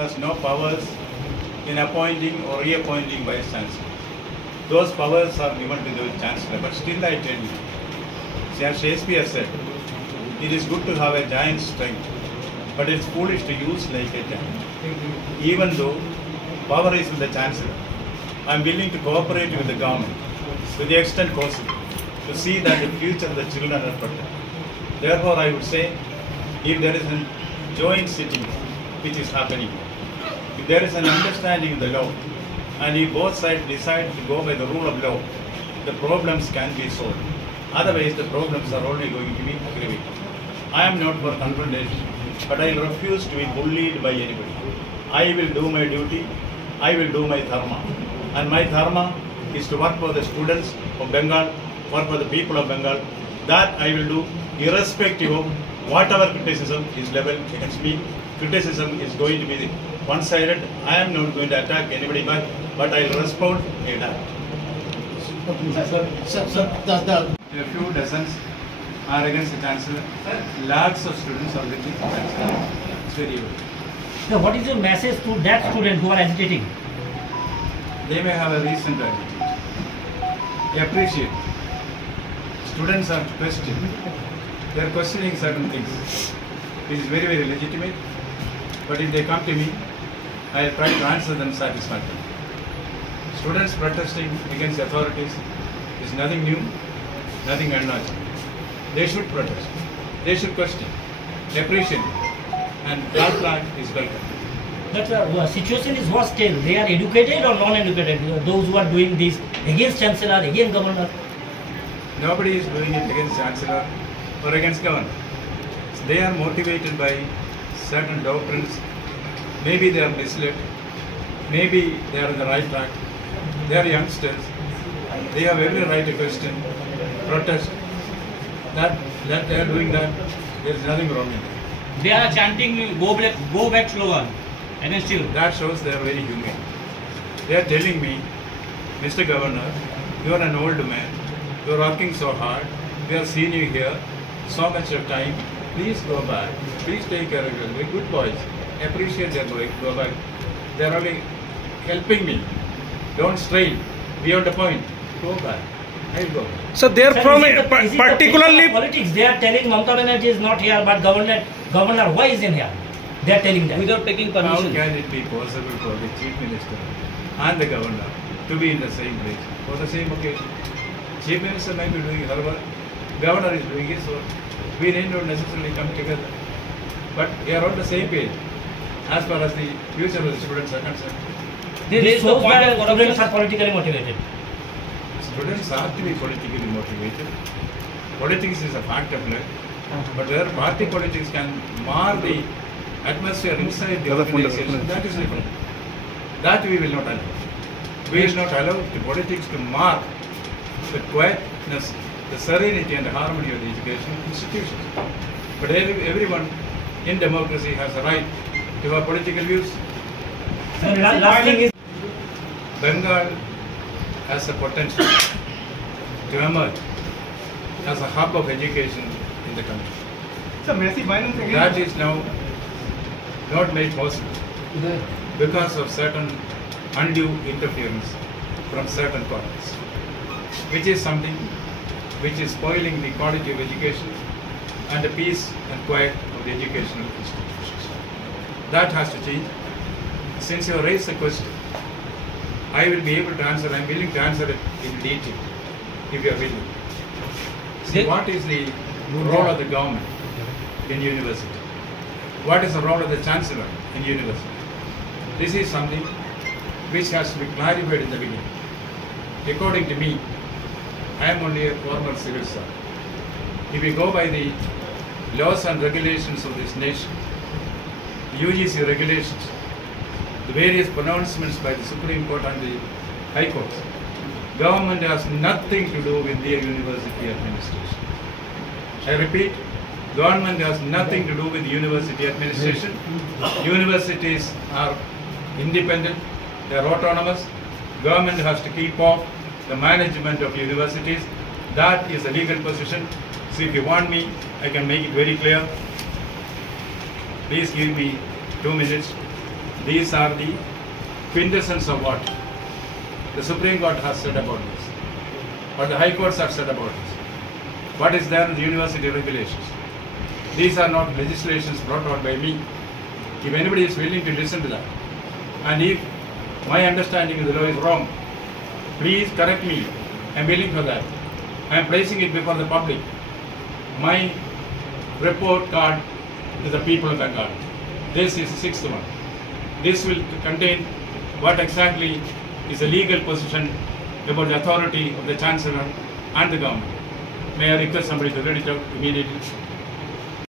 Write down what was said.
has no powers in appointing or reappointing vice chancellor. Those powers are given to the chancellor, but still I tell you, as Shakespeare said, it is good to have a giant's strength, but it's foolish to use like a giant. Even though power is in the chancellor, I am willing to cooperate with the government to the extent possible to see that the future of the children are protected. Therefore, I would say, if there is a joint sitting which is happening, if there is an understanding of the law, and if both sides decide to go by the rule of law, the problems can be solved. Otherwise, the problems are only going to be aggravated. I am not for confrontation, but I refuse to be bullied by anybody. I will do my duty, I will do my dharma. And my dharma is to work for the students of Bengal, work for the people of Bengal. That I will do irrespective of whatever criticism is leveled against me. Criticism is going to be one-sided. I am not going to attack anybody back, but I will respond in that. A few dozens are against the chancellor. Lakhs of students are against the chancellor. It's very good. So what is your message to that student who are agitating? They may have a reason to agitate. They appreciate. Students are questioning. They are questioning certain things. It is very, very legitimate. But if they come to me, I will try to answer them satisfactorily. Students protesting against the authorities is nothing new, nothing unnatural. They should protest. They should question. Appreciate it. And that flag is welcome. But the situation is what still? They are educated or non-educated? Those who are doing this against chancellor, against governor? Nobody is doing it against chancellor or against governor. So they are motivated by certain doctrines. Maybe they are misled. Maybe they are on the right track. They are youngsters. They have every right to question, protest. That they are doing that, there is nothing wrong in it. They are chanting go back slogan against you. That shows they are very humane. They are telling me, Mr. Governor, you are an old man, you are working so hard, we have seen you here, so much of time, please go back, please take care of yourself. Very good boys, appreciate their going, go back. They are only helping me. Don't strain, beyond the point, go back. I will go. So they are from is it particularly the politics. They are telling Mamata Banerjee is not here, but governor why is in here? They are telling that. Without taking How permission. can it be possible for the Chief Minister and the Governor to be in the same place for the same occasion? Chief Minister might be doing her work, Governor is doing his work. We need not necessarily come together. But we are on the same page as far as the future of the students are concerned. This shows that students are politically motivated. Students have to be politically motivated. Politics is a fact of life. But where party politics can mar the atmosphere inside the organization, that is different. That we will not allow. We will not allow the politics to mar the quietness, the serenity and the harmony of the educational institutions. But everyone in democracy has a right to have political views. Last thing is Bengal has a potential to emerge as a hub of education in the country. So massive violence against That is now not made possible because of certain undue interference from certain corners, which is something which is spoiling the quality of education and the peace and quiet of the educational institutions. That has to change. Since you raised the question, I will be able to answer. I am willing to answer it in detail if you are willing. See, what is the role of the government in university? What is the role of the chancellor in university? This is something which has to be clarified in the beginning. According to me, I am only a former civil servant. If we go by the laws and regulations of this nation, UGC regulations, the various pronouncements by the Supreme Court and the High Court, government has nothing to do with their university administration. I repeat, government has nothing to do with university administration. Universities are independent, they are autonomous. Government has to keep off the management of universities. That is a legal position. So if you want me, I can make it very clear. Please give me 2 minutes. These are the quintessence of what the Supreme Court has said about this, what the High Courts have said about this, what is there in the university regulations. These are not legislations brought out by me. If anybody is willing to listen to that, and if my understanding of the law is wrong, please correct me. I am willing for that. I am placing it before the public. My report card to the people of Bengal. This is the sixth one. This will contain what exactly is the legal position about the authority of the Chancellor and the government. May I request somebody to read it out immediately?